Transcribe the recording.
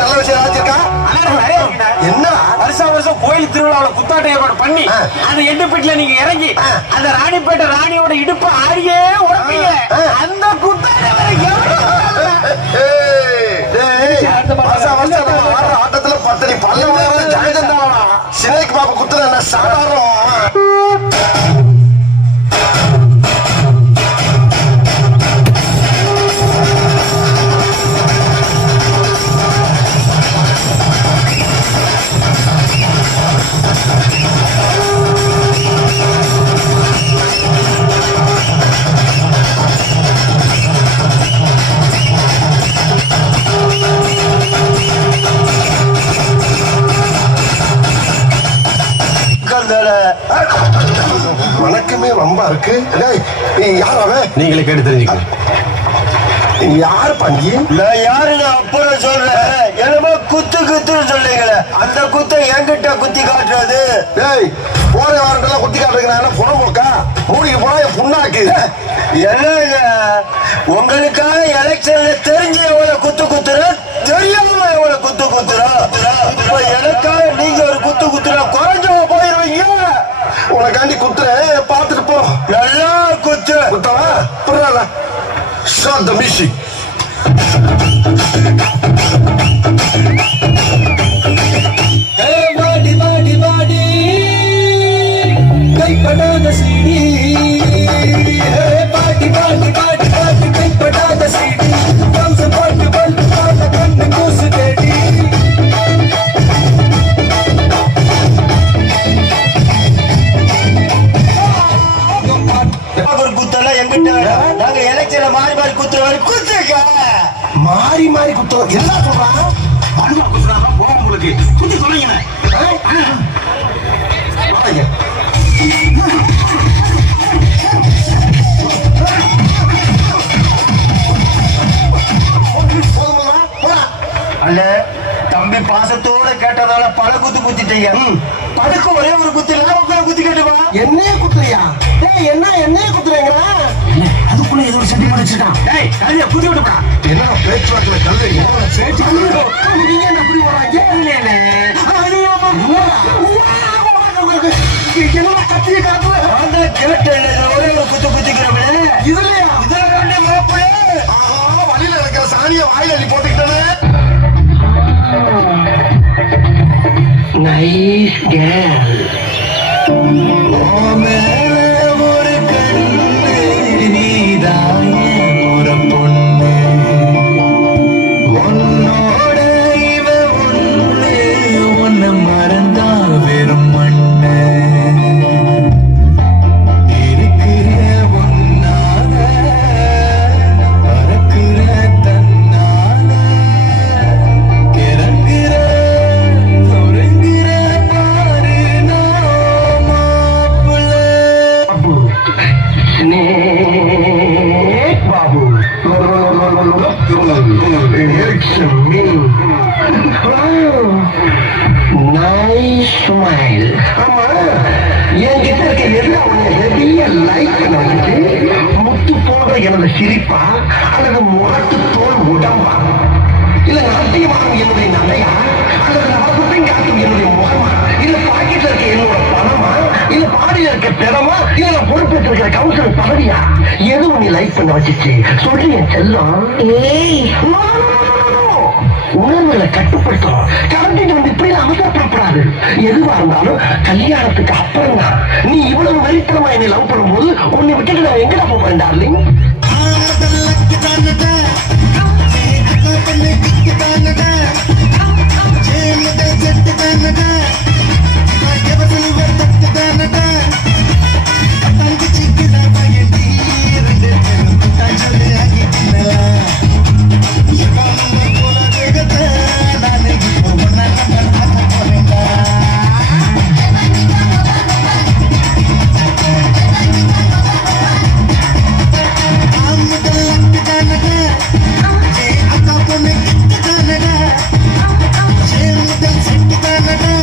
நல்ல விஷயம் என்ன வருஷம் வருஷம் கோயில் திருவிழாவில் குத்தாட்ட ஏற்பாடு பண்ணி அந்த எட்டுப்பேட்டில நீங்க இறங்கி அந்த ராணிப்பேட்டை ராணியோட இடுப்பு ஆடியே உடம்பீங்க அந்த குத்தாட்ட ஆட்டத்துல பத்தனி பல்ல ஜெயதந்தாவா சிலைக்கு பாப்பா குத்துற என்ன சாதாரணம் வணக்கமே ரொம்ப இருக்கு. நீங்களே கேட்டு தெரிஞ்சுக்கலாம். யார் பங்கி யாருன்னு அப்புறம் சொல்றேன். என்னமோ குத்து குத்துன்னு சொல்றீங்களே அந்த குத்தை என்கிட்ட குத்தி காட்டுறது. போற வாரண்டெல்லாம் குத்தி காட்டுறீங்க புறம்போக்கா மூடிக்கு போனா என் புண்ணாக்கு என்னங்க உங்களுக்காக எலெக்ஷன்ல தெரிஞ்சு எவ்வளவு குத்து குத்துற தெரியாம எவ்வளவு குத்து குத்துறா. இப்ப எனக்காக நீங்க ஒரு குத்து குத்துறா குறைஞ்சவங்க போயிருவீங்க. உனக்காண்டி குத்துறேன் பாத்துட்டு போ. நல்லா குத்து குத்தவா புரியல. Shut the music. Hey, body, body, body. Kai padada CD. Hey, body, body, body, body. Kai padada CD. Come se body, body, body. Kanne kusu dedi. நாங்க எலெக்ஷன்ல மாறி மாறி குத்துற குத்துக்க மாறி மாறி குத்துறோம் என்ன சொல்றாங்க அனுமா குத்துறாங்க போக உங்களுக்கு குத்தி சொல்லுங்க அல்ல தம்பி பாசத்தோட கேட்டதால பல குத்து குத்திட்டீங்க. படுக்க ஒரே ஒரு குத்து இல்ல உங்களை குத்தி கேட்டுவா என்னைய குத்துறியா? என்ன என்னைய குத்துறீங்களா? அதுக்குள்ள ஏதோ சென்டிமெண்ட் வச்சிட்டான். டேய் கல்லைய குத்தி விட்டுப்பா. என்ன பேச்சுவார்த்தை கல்லை பேச்சு நீங்க என்ன அப்படி வராங்க? இல்ல என்ன கத்திய காட்டுல அந்த கேட்டல ஒரே ஒரு குத்து குத்திக்கிறவனே இதுலயா இதெல்லாம் மாப்பிள ஆஹா வழியில இருக்கிற சாணிய வாயில அள்ளி போட்டுக்கிட்டே. Nice girl. ஒரு கண்ணு நீதாயே ஒரு பொண்ணு உன்னோட இவ ஒண்ணு உன்னை மறந்தா வெறும் மண்ணு இருக்கிற ஒன்னால பறக்கிற தன்னால கிறங்குற தொருங்குற பாரு மாப்பிள்ள பாபு நைஸ் ஸ்மைல். ஆமா என்கிட்ட இருக்க எல்லாம் ஹெவியா லைக் பண்ண வச்சுட்டு முத்து போன்ற எனது சிரிப்பா அல்லது முரட்டு தோல் உடம்பா இல்ல நாட்டியமாகும் என்னுடைய நடையா அல்லது நவகுட்டம் காட்டும் என்னுடைய முகமா இல்ல பாக்கெட்ல இருக்க என்னோட பணமா இல்ல பாடியில இருக்க திறமா இல்ல பொறுப்பேற்று இருக்கிற கவுன்சிலர் பதவியா எதுவும் நீ லைக் பண்ண வச்சுச்சு சொல்லி என் செல்லம். உணர்வுகளை கட்டுப்படுத்தும். கரண்டிட்டு வந்து இப்படி அவசரப்படக்கூடாது. எதுவா இருந்தாலும் கல்யாணத்துக்கு அப்புறம் தான். நீ இவ்வளவு வெறித்தனமா என்னை லவ் பண்ணும்போது உன்னை விட்டுட்டு நான் எங்கடா போறேன் டார்லிங்? I'm